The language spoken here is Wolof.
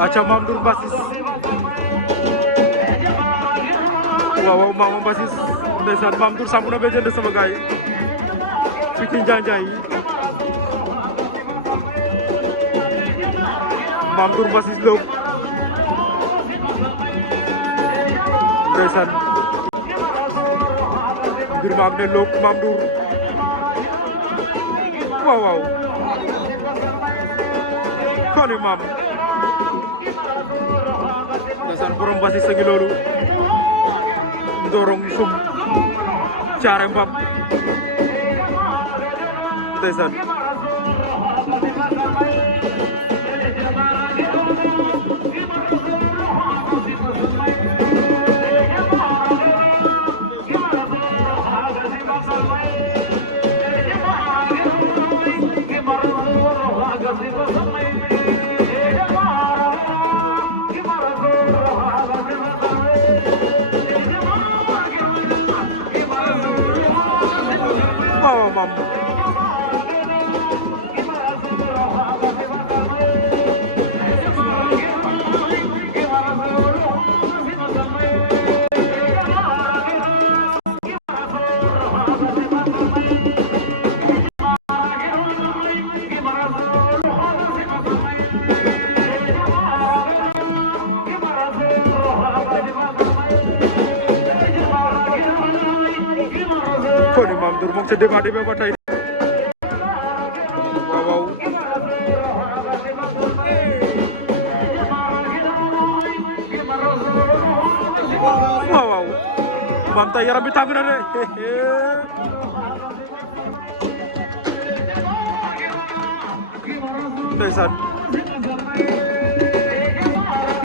aca Mame Ndour Mbassis waaw Mame Mbassis ndeysaan Mame Ndour samp na be jënd sama gaay fi ci Njanjaay Mame Ndour Mbassis Lop ndeysaan mbir ma ak ne Lop Mame Ndour waaw koni Mame ndeysaan borom Mbassis a ngi loolu Ndorong Sum Caare Mbam ndeysaan waaw Mame koni Mame Ndour moom ca débat bi ba tey waaw Mame tey yaram bi tàng na de ndeysaan